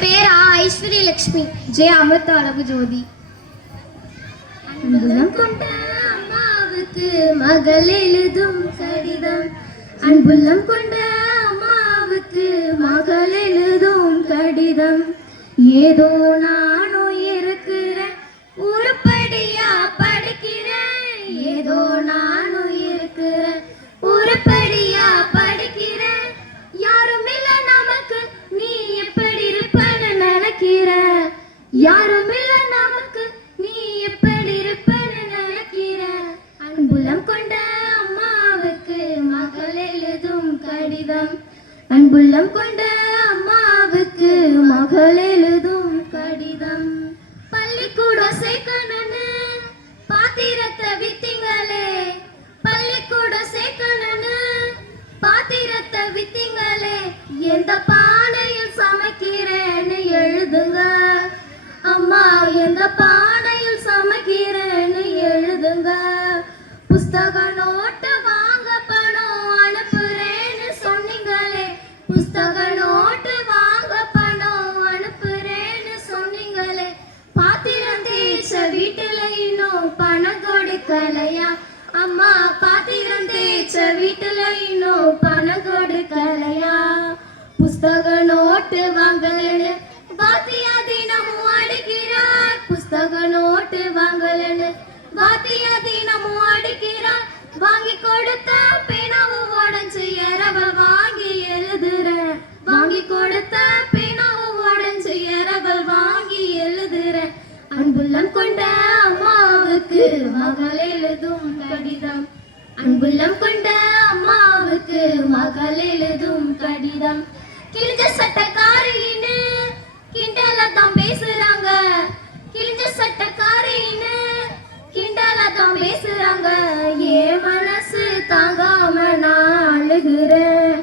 பேரா ஐஸ்வர்ய லட்சுமி ஜே அமிர்த அழகு ஜோதி. அன்புலம் கொண்ட அம்மாவுக்கு மகள் எழுதும் கடிதம். அன்புலம் கொண்ட அம்மாவுக்கு மகள் எழுதும் கடிதம். ஏதோ நானும் இருக்கிறேன், உருப்படியா படிக்கிறேன். ஏதோ நானும் இருக்கிறேன், உருப்படியா படிக்கிறேன். யாரும் இல்ல நமக்கு, நீ எப்படி இருப்பன்னு நினைக்கிற. யாரும் இல்ல நமக்கு, நீ எப்படி இருப்பன்னு நினைக்கிற. அன்புலம் கொண்ட அம்மாவுக்கு மகள் எழுதும் கடிதம். அன்புள்ளம் கொண்ட அம்மாவுக்கு மகள் எழுதும் கடிதம். பள்ளிக்கூடம் சேர்க்கணும்னு பாத்திரத்தை வித்தீங்களே, பள்ளிக்கூடம் சேர்க்கணும்னு பாத்திரத்தை வித்தீங்களே. எந்த பானையில் சமைக்கிறேன்னு எழுதுங்க அம்மா, எந்த பானையில் சமைக்கிறேன்னு எழுதுங்க. புஸ்தக நோட்டு வாங்க பணம் அனுப்புறேன்னு சொன்னீங்களே, புஸ்தக நோட்டு வாங்க பணம் அனுப்புறேன்னு சொன்னீங்களே. பாத்திரம் தேய்ச்ச வீட்டுல இன்னும் பணம் கொடுக்கலையா அம்மா, பாத்திரம் தேய்ச்ச வீட்டுல இன்னும் பணம் கொடுக்கலையா. புஸ்தக நோட்டு வாங்கலன்னு வாத்தியா தினமும் அடிக்கிறார். புஸ்தக நோட்டு வாங்கலன்னு வாத்தியா தினமும் அடிக்கிறார். வாங்கி கொடுத்த பேனாவும் உடஞ்சு இரவல் வாங்கி எழுதுறேன். வாங்கி கொடுத்த பேனாவும் உடஞ்சு இரவல் வாங்கி எழுதுறேன். அன்புள்ளம் கொண்ட அம்மாவுக்கு மகள் எழுதும் கடிதம். அன்புள்ளம் கொண்ட அம்மாவுக்கு மகள் எழுதும் கடிதம். கிழிஞ்ச சட்டக்காரின்னு கிண்டல தான் பேசுறாங்க, கிழிஞ்ச சட்டக்காரின்னு கிண்டல தான் பேசுறாங்க. ஏன் மனசு தாங்காம நான் அழுகிறேன்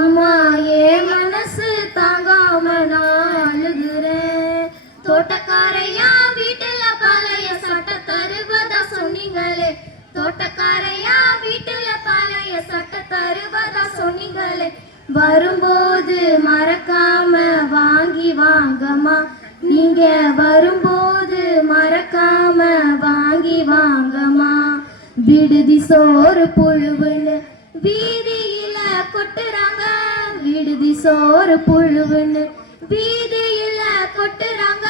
அம்மா, ஏன் மனசு தாங்காம நான் அழுகிறேன். தோட்டக்காரையா வீட்டுல பழைய சட்டை தருவதா சொன்னீங்களே, தோட்டக்காரையா வீட்டுல பழைய சட்டை தருவதா சொன்னீங்களே. வரும்போது மறக்காம வாங்கி வாங்கம்மா, நீங்க வரும்போது மறக்காம வாங்கி வாங்கம்மா. விடுதி சோறு புழுவுன்னு வீதியில கொட்டுறாங்க, விடுதி சோறு புழுவுன்னு வீதியில கொட்டுறாங்க.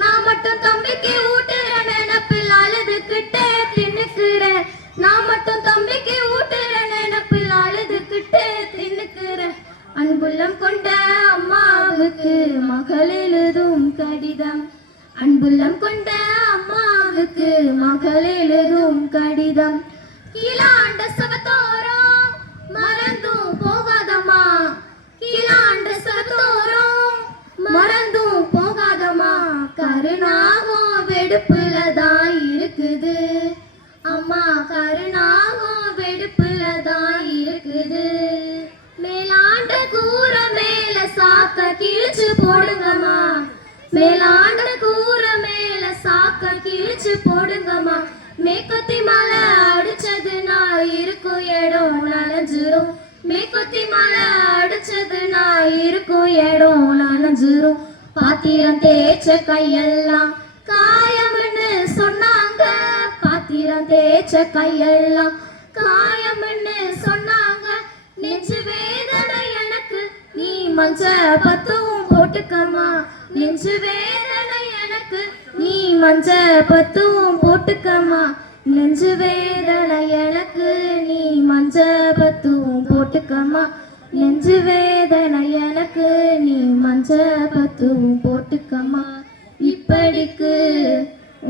நான் மட்டும் தம்பிக்கு ஊட்டுற நினைப்பில் அழுதுகிட்டே தின்னுக்கிறேன். நான் மட்டும் தம்பிக்கு ஊட்டுற நினைப்பில் அழுதுகிட்டே தின்னுக்கிறேன். அன்புள்ளம் கொண்ட அம்மாவுக்கு மகள் எழுதும் கடிதம். அன்புள்ளம் கொண்ட அம்மாவுக்கு மகள் எழுதும் கடிதம். கீழாண்ட சவத்தோரம் மறந்தும் போகாதம்மா, கீழாண்ட சவத்தோரம் மறந்தும் போகாதம்மா. கருணாகம் வெடுப்புல தான் இருக்குது அம்மா, கருணாகம் வெடுப்புல தான் இருக்குது. மேலாண்ட கூரை மேல சாக்க கிழிச்சு போடுங்கம்மா, மேலாண்ட கூரை மேல சாக்க கிழிச்சு போடுங்கம்மா. மேற்கொத்தி மழை அடிச்சதுன்னா இருக்கும் இடம் நனைஞ்சிரும், மேற்கொத்தி மழை அடிச்சதுன்னா இருக்கும் இடம் நனைஞ்சிரும். பாத்திரம் தேய்ச்ச கையெல்லாம் காயம்னு சொன்னாங்க, பாத்திரம் தேய்ச்ச கையெல்லாம் காயம்னு சொன்னாங்க. நெஞ்சு வேதனை எனக்கு நீ மஞ்ச பத்தும் போட்டுக்கம்மா, நெஞ்சு வேதனை எனக்கு நீ மஞ்ச பத்தும் போட்டுக்கம்மா. நெஞ்சு வேதனை எனக்கு நீ மஞ்ச பத்தும் போட்டுக்கம்மா, நெஞ்சு வேதனை எனக்கு நீ மஞ்ச பத்தும் போட்டுக்கம்மா. இப்படிக்கு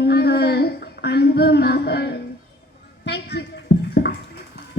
உங்கள் அன்பு மகள்